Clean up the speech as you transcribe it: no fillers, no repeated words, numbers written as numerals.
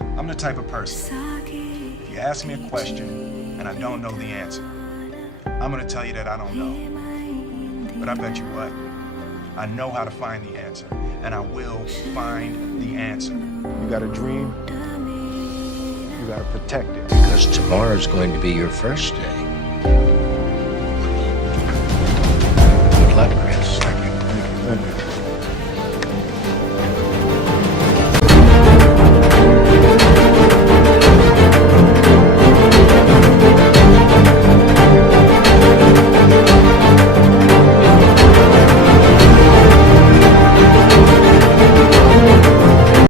I'm the type of person, if you ask me a question and I don't know the answer, I'm gonna tell you that I don't know. But I bet you what, I know how to find the answer, and I will find the answer. You got a dream, you gotta protect it. Because tomorrow's going to be your first day.